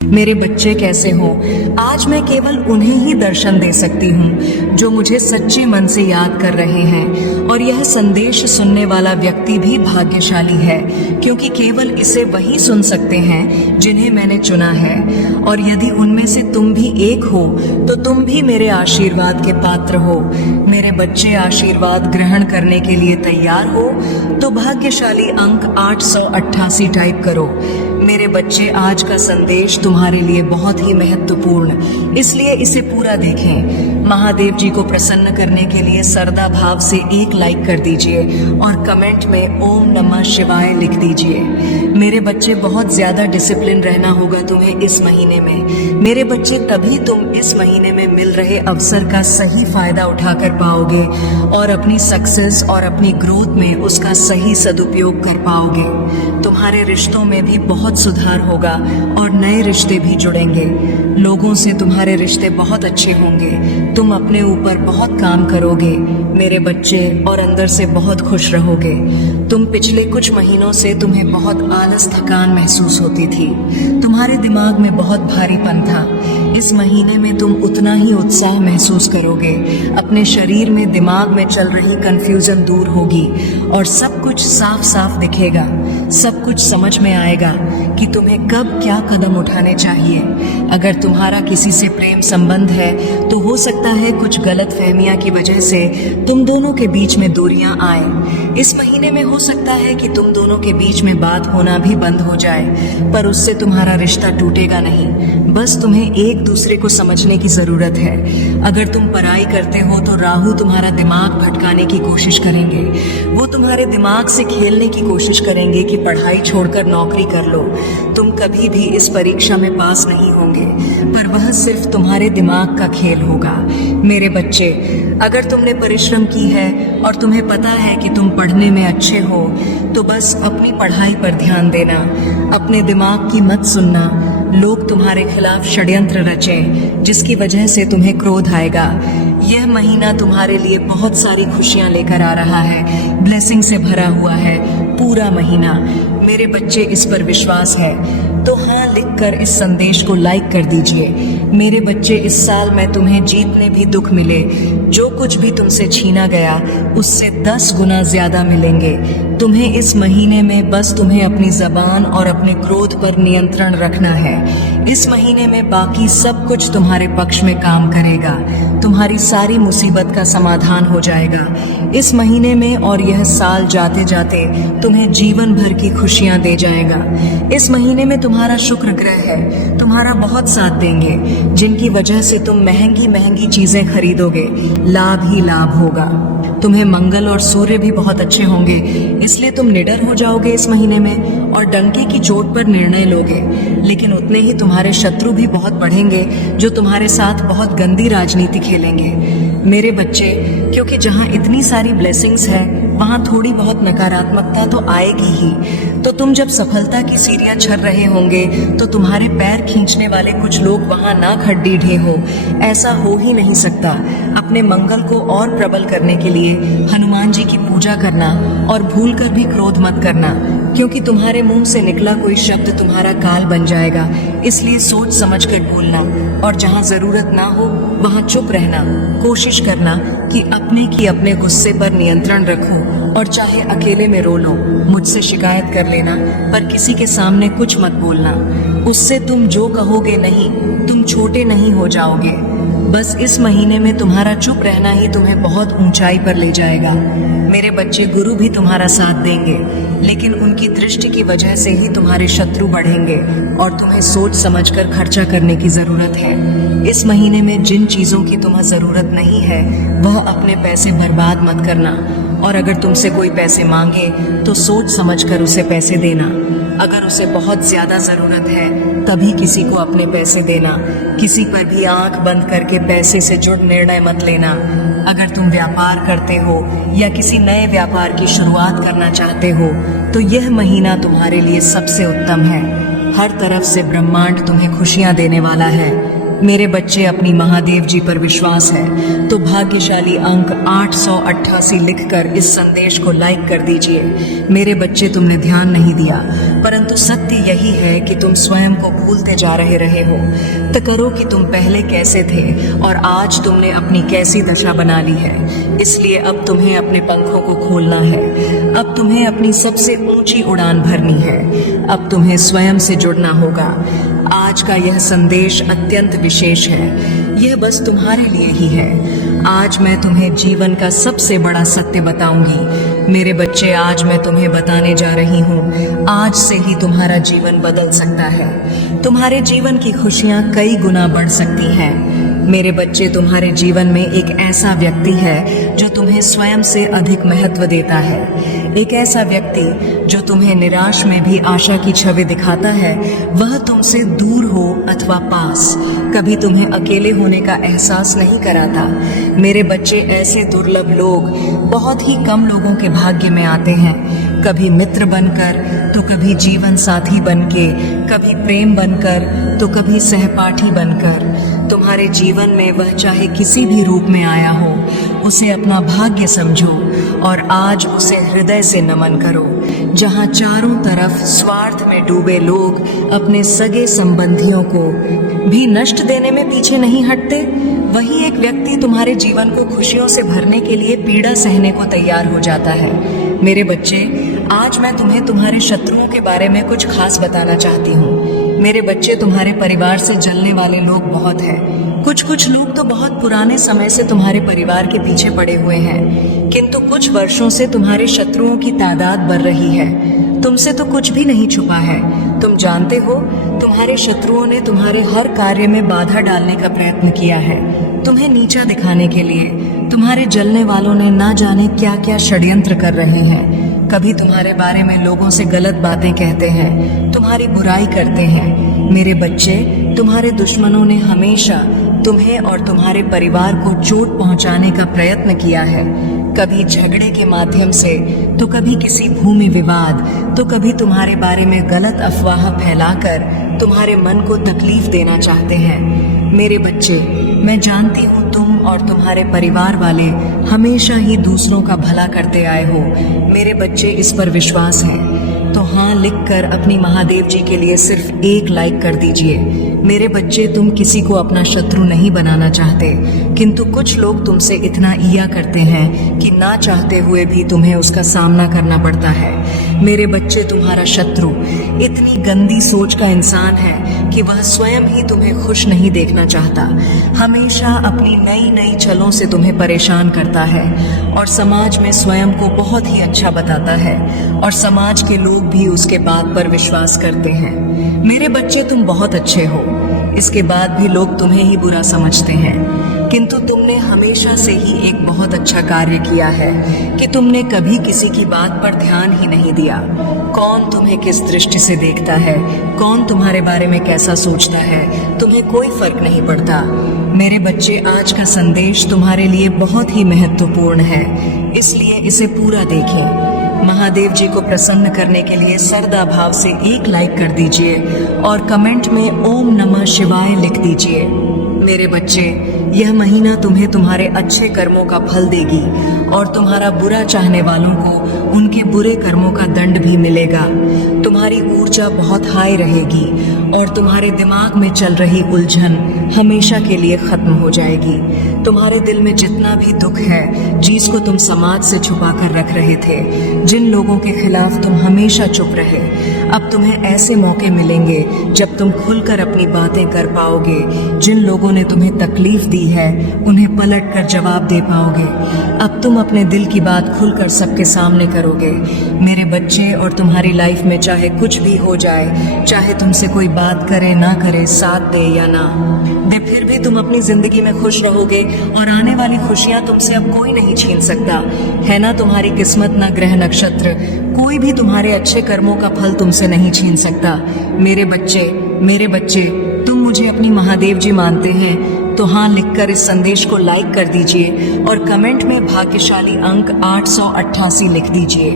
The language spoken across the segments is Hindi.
मेरे बच्चे कैसे हो? आज मैं केवल उन्हें ही दर्शन दे सकती हूँ जो मुझे सच्चे मन से याद कर रहे हैं। और यह संदेश सुनने वाला व्यक्ति भी भाग्यशाली है, क्योंकि केवल इसे वही सुन सकते हैं जिन्हें मैंने चुना है। और यदि उनमें से तुम भी एक हो तो तुम भी मेरे आशीर्वाद के पात्र हो। मेरे बच्चे, आशीर्वाद ग्रहण करने के लिए तैयार हो तो भाग्यशाली अंक 888 टाइप करो। मेरे बच्चे, आज का संदेश तुम्हारे लिए बहुत ही महत्वपूर्ण, इसलिए इसे पूरा देखें। महादेव जी को प्रसन्न करने के लिए श्रद्धा भाव से एक लाइक कर दीजिए और कमेंट में ओम नमः शिवाय लिख दीजिए। मेरे बच्चे, बहुत ज्यादा डिसिप्लिन रहना होगा तुम्हें इस महीने में। मेरे बच्चे, तभी तुम इस महीने में मिल रहे अवसर का सही फायदा उठाकर पाओगे और अपनी सक्सेस और अपनी ग्रोथ में उसका सही सदुपयोग कर पाओगे। तुम्हारे रिश्तों में भी बहुत सुधार होगा और नए रिश्ते भी जुड़ेंगे। लोगों से तुम्हारे रिश्ते बहुत अच्छे होंगे। तुम अपने ऊपर बहुत काम करोगे मेरे बच्चे, और अंदर से बहुत खुश रहोगे। तुम पिछले कुछ महीनों से तुम्हें बहुत आलस, थकान महसूस होती थी। तुम्हारे दिमाग में बहुत भारीपन था। इस महीने में तुम उतना ही उत्साह महसूस करोगे। अपने शरीर में, दिमाग में चल रही कंफ्यूजन दूर होगी और सब कुछ साफ साफ दिखेगा। सब कुछ समझ में आएगा कि तुम्हें कब क्या कदम उठाने चाहिए। अगर तुम्हारा किसी से प्रेम संबंध है तो हो सकता है कुछ गलत फहमियां की वजह से तुम दोनों के बीच में दूरियां आए। इस महीने में हो सकता है कि तुम दोनों के बीच में बात होना भी बंद हो जाए, पर उससे तुम्हारा रिश्ता टूटेगा नहीं। बस तुम्हें एक दूसरे को समझने की जरूरत है। अगर तुम पढ़ाई करते हो तो राहु तुम्हारा दिमाग भटकाने की कोशिश करेंगे। वो तुम्हारे दिमाग से खेलने की कोशिश करेंगे कि पढ़ाई छोड़कर नौकरी कर लो। तुम कभी भी इस परीक्षा में पास नहीं होंगे, पर वह सिर्फ तुम्हारे दिमाग का खेल होगा। मेरे बच्चे, अगर तुमने परिश्रम की है और तुम्हें पता है कि तुम पढ़ने में अच्छे हो, तो बस अपनी पढ़ाई पर ध्यान देना। अपने दिमाग की मत सुनना। लोग तुम्हारे खिलाफ षड्यंत्र रचें जिसकी वजह से तुम्हें क्रोध आएगा। यह महीना तुम्हारे लिए बहुत सारी खुशियां लेकर आ रहा है, ब्लेसिंग से भरा हुआ है पूरा महीना। मेरे बच्चे, इस पर विश्वास है तो हाँ लिखकर इस संदेश को लाइक कर दीजिए। मेरे बच्चे, इस साल में तुम्हें जीतने भी दुख मिले। जो कुछ भी तुमसे छीना गया उससे 10 गुना ज्यादा मिलेंगे। तुम्हें इस महीने में बस तुम्हें अपनी जबान और अपने क्रोध पर नियंत्रण रखना है। इस महीने में बाकी सब कुछ तुम्हारे पक्ष में काम करेगा। तुम्हारी सारी मुसीबत का समाधान हो जाएगा इस महीने में, और यह साल जाते जाते तुम्हें जीवन भर की खुशियां दे जाएगा। इस महीने में तुम्हारा शुक्र ग्रह है, तुम्हारा बहुत साथ देंगे, जिनकी वजह से तुम महंगी महंगी चीजें खरीदोगे। लाभ ही लाभ होगा। तुम्हें मंगल और सूर्य भी बहुत अच्छे होंगे, इसलिए तुम निडर हो जाओगे इस महीने में और डंके की चोट पर निर्णय लोगे। लेकिन उतने ही तुम्हारे शत्रु भी बहुत बढ़ेंगे जो तुम्हारे साथ बहुत गंदी राजनीति खेलेंगे। मेरे बच्चे, क्योंकि जहाँ इतनी सारी ब्लेसिंग्स है वहाँ थोड़ी बहुत नकारात्मकता तो आएगी ही। तो तुम जब सफलता की सीढ़ियां चढ़ रहे होंगे तो तुम्हारे पैर खींचने वाले कुछ लोग वहाँ ना खड्डीढे हो। ऐसा हो ही नहीं सकता। अपने मंगल को और प्रबल करने के लिए हनुमान जी की पूजा करना, और भूल कर भी क्रोध मत करना, क्योंकि तुम्हारे मुंह से निकला कोई शब्द तुम्हारा काल बन जाएगा। इसलिए सोच समझ कर बोलना, और जहाँ जरूरत ना हो वहाँ चुप रहना। कोशिश करना कि अपने गुस्से पर नियंत्रण रखूं, और चाहे अकेले में रो लो, मुझसे शिकायत कर लेना, पर किसी के सामने कुछ मत बोलना। उससे तुम जो कहोगे नहीं, तुम छोटे नहीं हो जाओगे। बस इस महीने में तुम्हारा चुप रहना ही तुम्हें बहुत ऊंचाई पर ले जाएगा। मेरे बच्चे, गुरु भी तुम्हारा साथ देंगे, लेकिन उनकी दृष्टि की वजह से ही तुम्हारे शत्रु बढ़ेंगे, और तुम्हें सोच समझकर खर्चा करने की जरूरत है। इस महीने में जिन चीजों की तुम्हें जरूरत नहीं है वह अपने पैसे बर्बाद मत करना, और अगर तुमसे कोई पैसे मांगे तो सोच समझकर उसे पैसे देना। अगर उसे बहुत ज्यादा जरूरत है तभी किसी को अपने पैसे देना। किसी पर भी आंख बंद करके पैसे से जुड़ निर्णय मत लेना। अगर तुम व्यापार करते हो या किसी नए व्यापार की शुरुआत करना चाहते हो तो यह महीना तुम्हारे लिए सबसे उत्तम है। हर तरफ से ब्रह्मांड तुम्हें खुशियां देने वाला है। मेरे बच्चे, अपनी महादेव जी पर विश्वास है तो भाग्यशाली अंक 888 लिखकर इस संदेश को लाइक कर दीजिए। मेरे बच्चे, तुमने ध्यान नहीं दिया, परंतु सत्य यही है कि तुम स्वयं को भूलते जा रहे हो। तो करो कि तुम पहले कैसे थे और आज तुमने अपनी कैसी दशा बना ली है। इसलिए अब तुम्हें अपने पंखों को खोलना है। अब तुम्हें अपनी सबसे ऊंची उड़ान भरनी है। अब तुम्हें स्वयं से जुड़ना होगा। आज का यह संदेश अत्यंत विशेष है। यह बस तुम्हारे लिए ही है। आज मैं तुम्हें जीवन का सबसे बड़ा सत्य बताऊंगी। मेरे बच्चे, आज मैं तुम्हें बताने जा रही हूँ, आज से ही तुम्हारा जीवन बदल सकता है। तुम्हारे जीवन की खुशियाँ कई गुना बढ़ सकती हैं। मेरे बच्चे, तुम्हारे जीवन में एक ऐसा व्यक्ति है जो तुम्हें स्वयं से अधिक महत्व देता है। एक ऐसा व्यक्ति जो तुम्हें निराश में भी आशा की छवि दिखाता है। वह तुमसे दूर हो अथवा पास, कभी तुम्हें अकेले होने का एहसास नहीं कराता। मेरे बच्चे, ऐसे दुर्लभ लोग बहुत ही कम लोगों के भाग्य में आते हैं। कभी मित्र बनकर तो कभी जीवन साथी बनके, कभी प्रेम बनकर तो कभी सहपाठी बनकर। तुम्हारे जीवन में वह चाहे किसी भी रूप में आया हो, उसे अपना भाग्य समझो और आज उसे हृदय से नमन करो। जहाँ चारों तरफ स्वार्थ में डूबे लोग अपने सगे संबंधियों को भी नष्ट देने में पीछे नहीं हटते, वही एक व्यक्ति तुम्हारे जीवन को खुशियों से भरने के लिए पीड़ा सहने को तैयार हो जाता है। मेरे बच्चे, आज मैं तुम्हें तुम्हारे शत्रुओं के बारे में कुछ खास बताना चाहती हूँ। मेरे बच्चे, तुम्हारे परिवार से जलने वाले लोग बहुत हैं। कुछ लोग तो बहुत पुराने समय से तुम्हारे परिवार के पीछे पड़े हुए हैं, किंतु कुछ वर्षों से तुम्हारे शत्रुओं की तादाद बढ़ रही है। तुमसे तो कुछ भी नहीं छुपा है। तुम जानते हो, तुम्हारे शत्रुओं ने तुम्हारे हर कार्य में बाधा डालने का प्रयत्न किया है, तुम्हें नीचा दिखाने के लिए। तुम्हारे जलने वालों ने ना जाने क्या क्या षड्यंत्र कर रहे हैं। कभी तुम्हारे बारे में लोगों से गलत बातें कहते हैं, तुम्हारी बुराई करते हैं। मेरे बच्चे, तुम्हारे दुश्मनों ने हमेशा तुम्हें और तुम्हारे परिवार को चोट पहुंचाने का प्रयत्न किया है। कभी झगड़े के माध्यम से, तो कभी किसी भूमि विवाद, तो कभी तुम्हारे बारे में गलत अफवाह फैलाकर तुम्हारे मन को तकलीफ देना चाहते हैं। मेरे बच्चे, मैं जानती हूँ तुम और तुम्हारे परिवार वाले हमेशा ही दूसरों का भला करते आए हो। मेरे बच्चे, इस पर विश्वास है तो हाँ लिखकर अपनी महादेव जी के लिए सिर्फ एक लाइक कर दीजिए। मेरे बच्चे, तुम किसी को अपना शत्रु नहीं बनाना चाहते, किंतु कुछ लोग तुमसे इतना ईया करते हैं कि ना चाहते हुए भी तुम्हें उसका सामना करना पड़ता है। मेरे बच्चे, तुम्हारा शत्रु इतनी गंदी सोच का इंसान है कि वह स्वयं ही तुम्हें खुश नहीं देखना चाहता। हमेशा अपनी नई नई छलों से तुम्हें परेशान करता है और समाज में स्वयं को बहुत ही अच्छा बताता है और समाज के लोग भी उसके बात पर विश्वास करते हैं। मेरे बच्चे, तुम बहुत अच्छे हो, इसके बाद भी लोग तुम्हें ही बुरा समझते हैं, किंतु तुमने हमेशा से ही एक बहुत अच्छा कार्य किया है कि तुमने कभी किसी की बात पर ध्यान ही नहीं दिया। कौन तुम्हें किस दृष्टि से देखता है, कौन तुम्हारे बारे में कैसा सोचता है, तुम्हें कोई फर्क नहीं पड़ता। मेरे बच्चे, आज का संदेश तुम्हारे लिए बहुत ही महत्वपूर्ण है, इसलिए इसे पूरा देखें। महादेव जी को प्रसन्न करने के लिए श्रद्धा भाव से एक लाइक कर दीजिए और कमेंट में ओम नमः शिवाय लिख दीजिए। मेरे बच्चे, यह महीना तुम्हें तुम्हारे अच्छे कर्मों का फल देगी और तुम्हारा बुरा चाहने वालों को उनके बुरे कर्मों का दंड भी मिलेगा। तुम्हारी ऊर्जा बहुत हाई रहेगी और तुम्हारे दिमाग में चल रही उलझन हमेशा के लिए खत्म हो जाएगी। तुम्हारे दिल में जितना भी दुख है, जिसको तुम समाज से छुपा कर रख रहे थे, जिन लोगों के खिलाफ तुम हमेशा चुप रहे, अब तुम्हें ऐसे मौके मिलेंगे जब तुम खुलकर अपनी बातें कर पाओगे। जिन लोगों ने तुम्हें तकलीफ दी है, उन्हें पलट कर जवाब दे पाओगे। अब तुम अपने दिल की बात खुलकर सबके सामने करोगे। मेरे बच्चे, और तुम्हारी लाइफ में चाहे कुछ भी हो जाए, चाहे तुमसे कोई बात करे ना करे, साथ दे या ना दे, फिर भी तुम अपनी जिंदगी में खुश रहोगे और आने वाली खुशियां तुमसे अब कोई नहीं छीन सकता। है ना तुम्हारी किस्मत, ना ग्रह नक्षत्र, कोई भी तुम्हारे अच्छे कर्मों का फल तुमसे नहीं छीन सकता। मेरे बच्चे, तुम मुझे अपनी महादेव जी मानते हैं तो हाँ लिखकर इस संदेश को लाइक कर दीजिए और कमेंट में भाग्यशाली अंक 888 लिख दीजिए।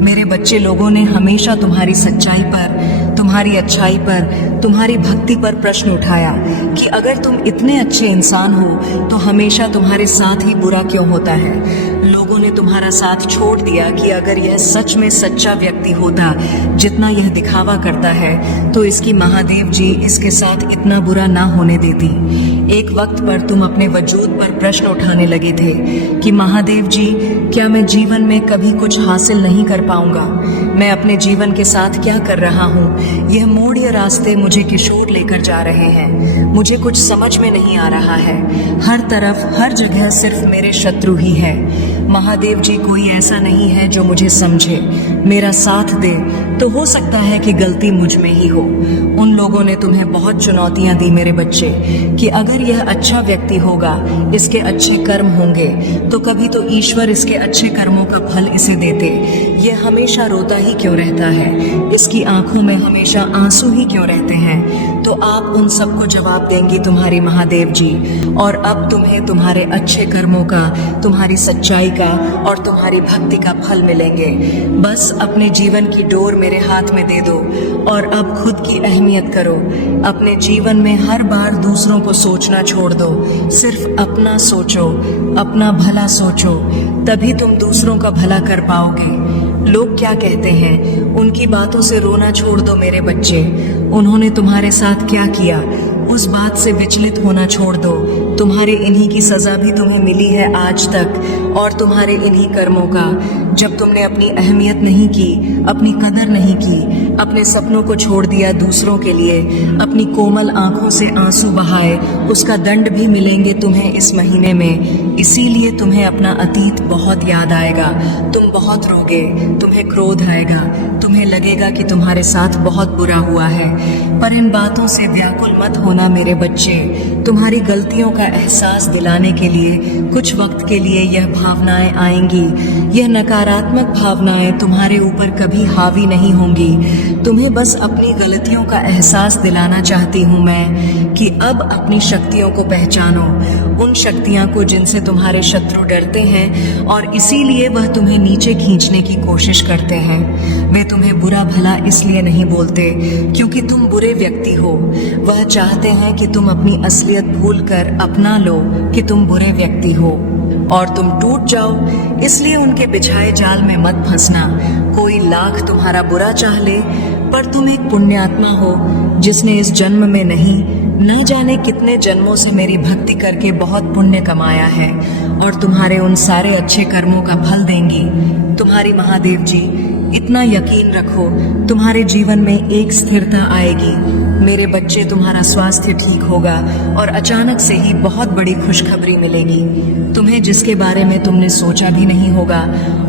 मेरे बच्चे, लोगों ने हमेशा तुम्हारी सच्चाई पर, तुम्हारी अच्छाई पर, तुम्हारी भक्ति पर प्रश्न उठाया कि अगर तुम इतने अच्छे इंसान हो तो हमेशा तुम्हारे साथ ही बुरा क्यों होता है। लोगों ने तुम्हारा साथ छोड़ दिया कि अगर यह सच में सच्चा व्यक्ति होता जितना यह दिखावा करता है तो इसकी महादेव जी इसके साथ इतना बुरा ना होने देती। एक वक्त पर तुम अपने वजूद पर प्रश्न उठाने लगे थे कि महादेव जी, क्या मैं जीवन में कभी कुछ हासिल नहीं कर पाऊंगा? मैं अपने जीवन के साथ क्या कर रहा हूँ? यह मोड़ या रास्ते मुझे किशोर लेकर जा रहे हैं। मुझे कुछ समझ में नहीं आ रहा है। हर तरफ हर जगह सिर्फ मेरे शत्रु ही है। महादेव जी, कोई ऐसा नहीं है जो मुझे समझे, मेरा साथ दे। तो हो सकता है कि गलती मुझ में ही हो। उन लोगों ने तुम्हें बहुत चुनौतियां दी मेरे बच्चे कि अगर यह अच्छा व्यक्ति होगा, इसके अच्छे कर्म होंगे, तो कभी तो ईश्वर इसके अच्छे कर्मों का फल इसे देते। यह हमेशा रोता ही क्यों रहता है? इसकी आंखों में हमेशा आंसू ही क्यों रहते हैं? तो आप उन सबको जवाब देंगी तुम्हारी महादेव जी। और अब तुम्हें तुम्हारे अच्छे कर्मों का, तुम्हारी सच्चाई का और तुम्हारी भक्ति का फल मिलेंगे। बस अपने जीवन की डोर मेरे हाथ में दे दो और अब खुद की अहमियत करो। अपने जीवन में हर बार दूसरों को सोचना छोड़ दो। सिर्फ अपना सोचो, अपना भला सोचो, तभी तुम दूसरों का भला कर पाओगे। लोग क्या कहते हैं, उनकी बातों से रोना छोड़ दो मेरे बच्चे। उन्होंने तुम्हारे साथ क्या किया, उस बात से विचलित होना छोड़ दो। तुम्हारे इन्हीं की सजा भी तुम्हें मिली है आज तक, और तुम्हारे इन्हीं कर्मों का। जब तुमने अपनी अहमियत नहीं की, अपनी कदर नहीं की, अपने सपनों को छोड़ दिया दूसरों के लिए, अपनी कोमल आंखों से आंसू बहाए, उसका दंड भी मिलेंगे तुम्हें इस महीने में। इसीलिए तुम्हें अपना अतीत बहुत याद आएगा। तुम बहुत रोगे, तुम्हें क्रोध आएगा, तुम्हें लगेगा कि तुम्हारे साथ बहुत बुरा हुआ है। पर इन बातों से व्याकुल मत होना मेरे बच्चे। तुम्हारी गलतियों का एहसास दिलाने के लिए कुछ वक्त के लिए यह भावनाएं आएंगी। यह नकारात्मक भावनाएं तुम्हारे ऊपर कभी हावी नहीं होंगी। तुम्हें बस अपनी गलतियों का एहसास दिलाना चाहती हूँ मैं कि अब अपनी शक्तियों को पहचानो, उन शक्तियाँ को जिनसे तुम्हारे शत्रु डरते हैं और इसीलिए वह तुम्हें नीचे खींचने की कोशिश करते हैं। वे तुम्हें बुरा भला इसलिए नहीं बोलते क्योंकि तुम बुरे व्यक्ति हो। वह चाहते हैं कि तुम अपनी असलियत भूलकर अपना लो कि तुम बुरे व्यक्ति हो और तुम टूट जाओ। इसलिए उनके बिछाए जाल में मत फंसना। कोई लाख तुम्हारा बुरा चाह ले, पर तुम एक पुण्यात्मा हो जिसने इस जन्म में नहीं, न जाने कितने जन्मों से मेरी भक्ति करके बहुत पुण्य कमाया है, और तुम्हारे उन सारे अच्छे कर्मों का फल देंगी तुम्हारी महादेव जी। इतना यकीन रखो, तुम्हारे जीवन में एक स्थिरता आएगी मेरे बच्चे। तुम्हारा स्वास्थ्य ठीक होगा और अचानक से ही बहुत बड़ी खुशखबरी मिलेगी तुम्हें, जिसके बारे में तुमने सोचा भी नहीं होगा।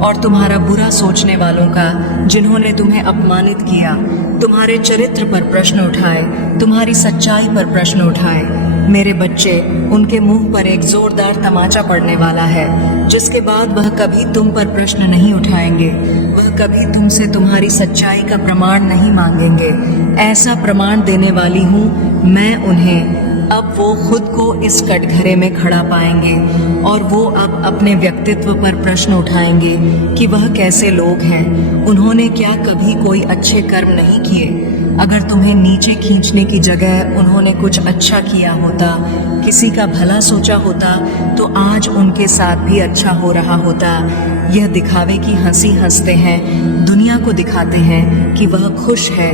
और तुम्हारा बुरा सोचने वालों का, जिन्होंने तुम्हें अपमानित किया, तुम्हारे चरित्र पर प्रश्न उठाए, तुम्हारी सच्चाई पर प्रश्न उठाए मेरे बच्चे, उनके मुंह पर एक जोरदार तमाचा पड़ने वाला है, जिसके बाद वह कभी तुम पर प्रश्न नहीं उठाएंगे। वह कभी तुमसे तुम्हारी सच्चाई का प्रमाण नहीं मांगेंगे। ऐसा प्रमाण देने वाली हूँ मैं उन्हें। अब वो खुद को इस कटघरे में खड़ा पाएंगे और वो अब अपने व्यक्तित्व पर प्रश्न उठाएंगे कि वह कैसे लोग हैं। उन्होंने क्या कभी कोई अच्छे कर्म नहीं किए? अगर तुम्हें नीचे खींचने की जगह उन्होंने कुछ अच्छा किया होता, किसी का भला सोचा होता, तो आज उनके साथ भी अच्छा हो रहा होता। यह दिखावे की हंसी हंसते हैं, दुनिया को दिखाते हैं कि वह खुश है,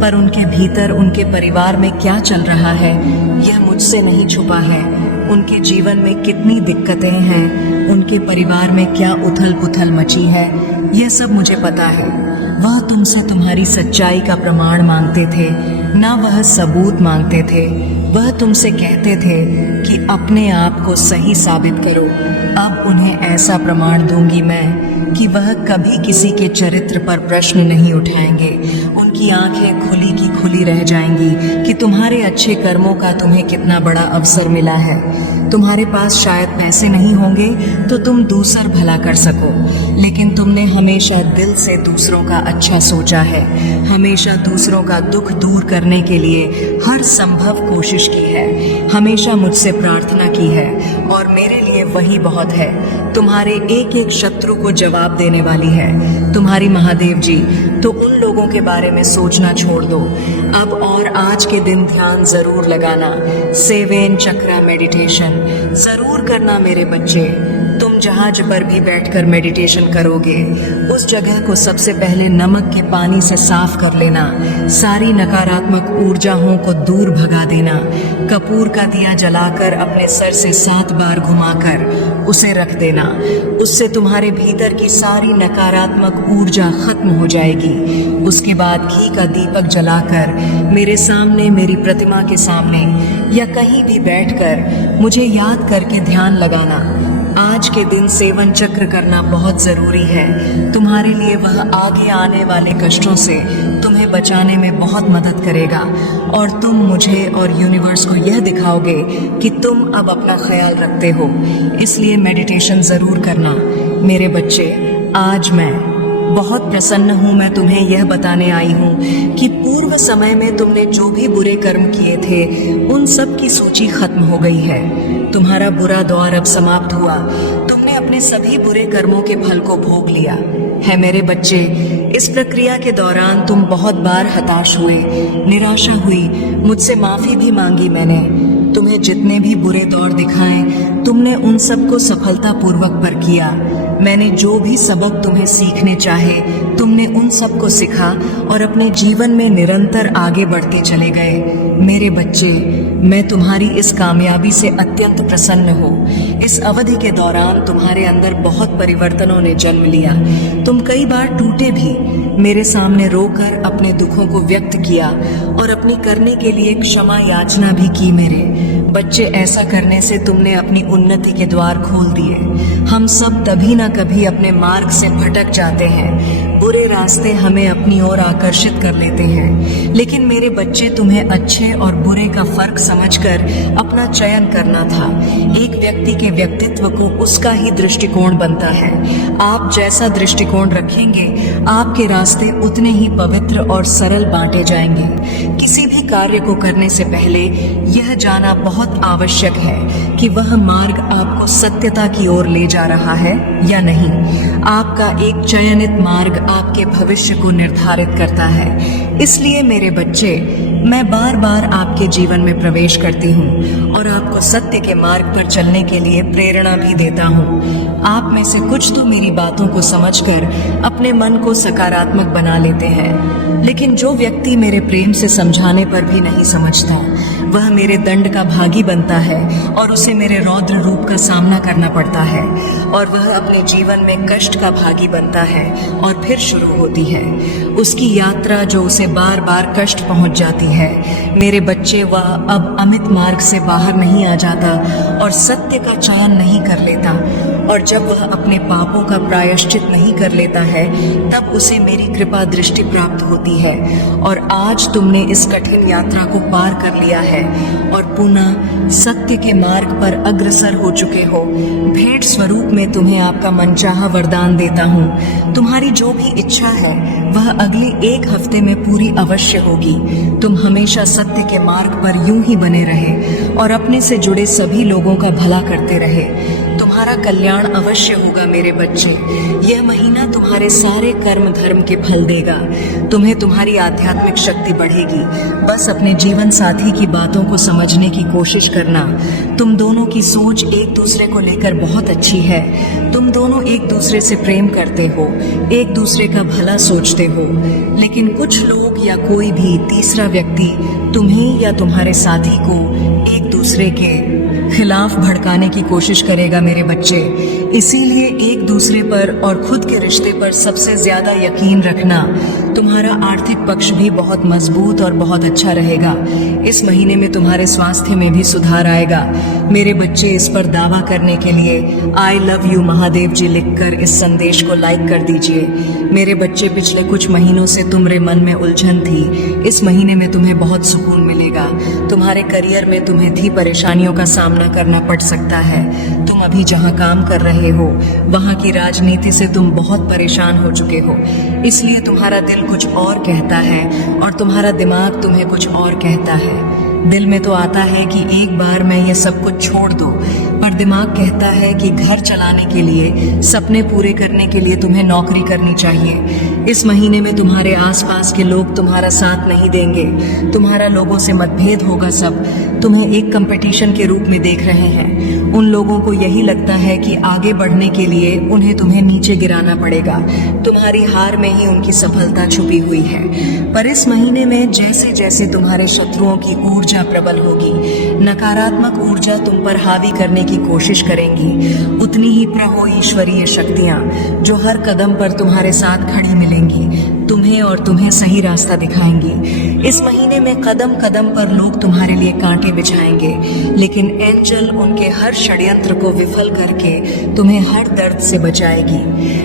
पर उनके भीतर उनके परिवार में क्या चल रहा है यह मुझसे नहीं छुपा है। उनके जीवन में कितनी दिक्कतें हैं, उनके परिवार में क्या उथल पुथल मची है, यह सब मुझे पता है। वह तुमसे तुम्हारी सच्चाई का प्रमाण मांगते थे, ना वह सबूत मांगते थे। वह तुमसे कहते थे कि अपने आप को सही साबित करो। अब उन्हें ऐसा प्रमाण दूंगी मैं कि वह कभी किसी के चरित्र पर प्रश्न नहीं उठाएंगे। उनकी आंखें खुली की खुली रह जाएंगी कि तुम्हारे अच्छे कर्मों का तुम्हें कितना बड़ा अवसर मिला है। तुम्हारे पास शायद पैसे नहीं होंगे तो तुम दूसर भला कर सको, लेकिन तुमने हमेशा दिल से दूसरों का अच्छा सोचा है, हमेशा दूसरों का दुख दूर करने के लिए हर संभव कोशिश की है, हमेशा मुझसे प्रार्थना की है और मेरे लिए वही बहुत है। तुम्हारे एक एक शत्रु को जवाब देने वाली है तुम्हारी महादेव जी। तो उन लोगों के बारे में सोचना छोड़ दो अब और आज के दिन ध्यान जरूर लगाना। सेवेन चक्रा मेडिटेशन जरूर करना मेरे बच्चे। तुम जहाज पर भी बैठकर मेडिटेशन करोगे, उस जगह को सबसे पहले नमक के पानी से साफ कर लेना, सारी नकारात्मक ऊर्जाओं को दूर भगा देना। कपूर का दिया जलाकर अपने सर से 7 बार घुमाकर उसे रख देना, उससे तुम्हारे भीतर की सारी नकारात्मक ऊर्जा खत्म हो जाएगी। उसके बाद घी का दीपक जलाकर मेरे सामने, मेरी प्रतिमा के सामने या कहीं भी बैठकर मुझे याद करके ध्यान लगाना। आज के दिन सेवन चक्र करना बहुत जरूरी है। तुम्हारे लिए वह आगे आने वाले कष्टों से तुम्हें बचाने में बहुत मदद करेगा और तुम मुझे और यूनिवर्स को यह दिखाओगे कि तुम अब अपना ख्याल रखते हो। इसलिए मेडिटेशन जरूर करना मेरे बच्चे। आज मैं बहुत प्रसन्न हूँ। मैं तुम्हें यह बताने आई हूँ कि पूर्व समय में तुमने जो भी बुरे कर्म किए थे उन सब की सूची खत्म हो गई है। तुम्हारा बुरा दौर अब समाप्त हुआ। तुमने अपने सभी बुरे कर्मों के फल को भोग लिया है मेरे बच्चे। इस प्रक्रिया के दौरान तुम बहुत बार हताश हुए, निराशा हुई, मुझसे माफी भी मांगी मैंने। तुम्हें जितने भी बुरे दौर दिखाए तुमने उन सब को सफलतापूर्वक पर किया। मैंने जो भी सबक तुम्हें सीखने चाहे तुमने उन सब को सीखा और अपने जीवन में निरंतर आगे बढ़ते चले गए मेरे बच्चे। मैं तुम्हारी इस कामयाबी से अत्यंत प्रसन्न हूँ। इस अवधि के दौरान तुम्हारे अंदर बहुत परिवर्तनों ने जन्म लिया। तुम कई बार टूटे भी, मेरे सामने रोकर अपने दुखों को व्यक्त किया और अपनी करने के लिए क्षमा याचना भी की मेरे बच्चे। ऐसा करने से तुमने अपनी उन्नति के द्वार खोल दिए। हम सब तभी न कभी अपने मार्ग से भटक जाते हैं। बुरे रास्ते हमें अपनी ओर आकर्षित कर लेते हैं, लेकिन मेरे बच्चे तुम्हें अच्छे और बुरे का फर्क समझकर अपना चयन करना था। एक व्यक्ति के व्यक्तित्व को उसका ही दृष्टिकोण बनता है। आप जैसा दृष्टिकोण रखेंगे आपके रास्ते उतने ही पवित्र और सरल बांटे जाएंगे। किसी भी कार्य को करने से पहले यह जाना बहुत आवश्यक है कि वह मार्ग आपको सत्यता की ओर ले जा रहा है या नहीं। आपका एक चयनित मार्ग आपके भविष्य को निर्धारित करता है। इसलिए मेरे बच्चे, मैं बार बार आपके जीवन में प्रवेश करती हूँ और आपको सत्य के मार्ग पर चलने के लिए प्रेरणा भी देता हूँ। आप में से कुछ तो मेरी बातों को समझकर अपने मन को सकारात्मक बना लेते हैं, लेकिन जो व्यक्ति मेरे प्रेम से समझाने पर भी नहीं समझता वह मेरे दंड का भागी बनता है और उसे मेरे रौद्र रूप का सामना करना पड़ता है और वह अपने जीवन में कष्ट का भागी बनता है और फिर शुरू होती है उसकी यात्रा जो उसे बार बार कष्ट पहुंच जाती है। मेरे बच्चे, वह अब अमित मार्ग से बाहर नहीं आ जाता और सत्य का चयन नहीं कर लेता, और जब वह अपने पापों का प्रायश्चित नहीं कर लेता है तब उसे मेरी कृपा दृष्टि प्राप्त होती है। और आज तुमने इस कठिन यात्रा को पार कर लिया है और पुनः सत्य के मार्ग पर अग्रसर हो चुके हो। भेंट स्वरूप में तुम्हें आपका मनचाहा वरदान देता हूँ। तुम्हारी जो भी इच्छा है वह अगली 1 हफ्ते में पूरी अवश्य होगी। तुम हमेशा सत्य के मार्ग पर यूं ही बने रहे और अपने से जुड़े सभी लोगों का भला करते रहे। तुम्हारा कल्याण अवश्य होगा मेरे बच्चे। यह महीना तुम्हारे सारे कर्म धर्म के फल देगा। तुम्हें तुम्हारी आध्यात्मिक शक्ति बढ़ेगी। बस अपने जीवन साथी की बातों को समझने की कोशिश करना। तुम दोनों की सोच एक दूसरे को लेकर बहुत अच्छी है। तुम दोनों एक दूसरे से प्रेम करते हो, एक दूसरे का भला सोचते हो, लेकिन कुछ लोग या कोई भी तीसरा व्यक्ति तुम्हें या तुम्हारे साथी को एक दूसरे के खिलाफ भड़काने की कोशिश करेगा मेरे बच्चे। इसीलिए एक दूसरे पर और खुद के रिश्ते पर सबसे ज्यादा यकीन रखना। तुम्हारा आर्थिक पक्ष भी बहुत मजबूत और बहुत अच्छा रहेगा। इस महीने में तुम्हारे स्वास्थ्य में भी सुधार आएगा मेरे बच्चे। इस पर दावा करने के लिए आई लव यू महादेव जी लिखकर इस संदेश को लाइक कर दीजिए मेरे बच्चे। पिछले कुछ महीनों से तुम्हारे मन में उलझन थी, इस महीने में तुम्हें बहुत सुकून मिलेगा। मिलेगा। तुम्हारे करियर में तुम्हें भी परेशानियों का सामना करना पड़ सकता है। तुम अभी जहाँ काम कर रहे हो वहाँ की राजनीति से तुम बहुत परेशान हो चुके हो, इसलिए तुम्हारा दिल कुछ और कहता है और तुम्हारा दिमाग तुम्हें कुछ और कहता है। दिल में तो आता है कि एक बार मैं ये सब कुछ छोड़ दूं, पर दिमाग कहता है कि घर चलाने के लिए, सपने पूरे करने के लिए तुम्हें नौकरी करनी चाहिए। इस महीने में तुम्हारे आसपास के लोग तुम्हारा साथ नहीं देंगे, तुम्हारा लोगों से मतभेद होगा। सब तुम्हें एक कंपटीशन के रूप में देख रहे हैं। उन लोगों को यही लगता है कि आगे बढ़ने के लिए उन्हें तुम्हें नीचे गिराना पड़ेगा। तुम्हारी हार में ही उनकी सफलता छुपी हुई है। पर इस महीने में जैसे जैसे तुम्हारे शत्रुओं की ऊर्जा प्रबल होगी, नकारात्मक ऊर्जा तुम पर हावी करने की कोशिश करेंगी, उतनी ही प्रहो ईश्वरीय शक्तियां जो हर कदम पर तुम्हारे साथ खड़ी मिलेंगी, तुम्हें और तुम्हें सही रास्ता दिखाएंगी। इस महीने में कदम कदम पर लोग तुम्हारे लिए कांटे बिछाएंगे, लेकिन एंजल उनके हर षड्यंत्र को विफल करके तुम्हें हर दर्द से बचाएगी।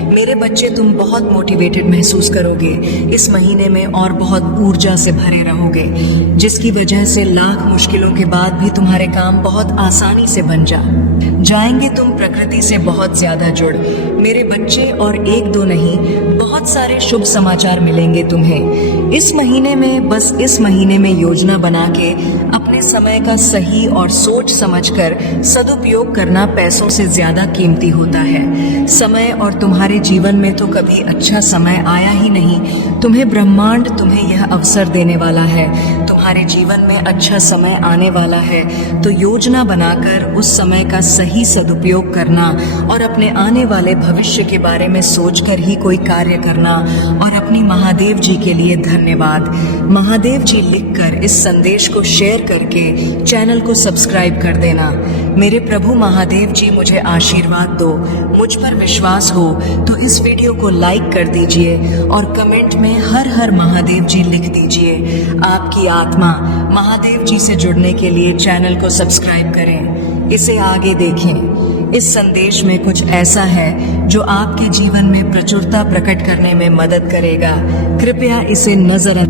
मेरे बच्चे, तुम बहुत मोटिवेटेड महसूस करोगे इस महीने में और बहुत ऊर्जा से भरे रहोगे, जिसकी वजह से लाख मुश्किलों के बाद भी तुम्हारे काम बहुत आसानी से बन जाएंगे। तुम प्रकृति से बहुत ज्यादा जुड़ मेरे बच्चे, और एक दो नहीं, बहुत सारे शुभ समाचार मिलेंगे तुम्हें इस महीने में। बस इस महीने में योजना बना के अपने समय का सही और सोच समझकर सदुपयोग करना पैसों से ज्यादा कीमती होता है। समय और तुम्हारे जीवन में तो कभी अच्छा समय आया ही नहीं। तुम्हें ब्रह्मांड तुम्हें यह अवसर देने वाला है। तुम्हारे जीवन में अच्छा समय आने वाला है, तो योजना बनाकर उस समय का सही सदुपयोग करना और अपने आने वाले भविष्य के बारे में सोचकर ही कोई कार्य करना। और अपनी महादेव जी के लिए धन्यवाद। महादेव जी लिखकर इस संदेश को शेयर करके चैनल को सब्सक्राइब कर देना। मेरे प्रभु महादेव जी मुझे आशीर्वाद दो। मुझ पर विश्वास हो तो इस वीडियो को लाइक कर दीजिए और कमेंट में हर हर महादेव जी लिख दीजिए। आपकी आत्मा महादेव जी से जुड़ने के लिए चैनल को सब्सक्राइब करें, इसे आगे देखें। इस संदेश में कुछ ऐसा है जो आपके जीवन में प्रचुरता प्रकट करने में मदद करेगा। कृपया इसे नजर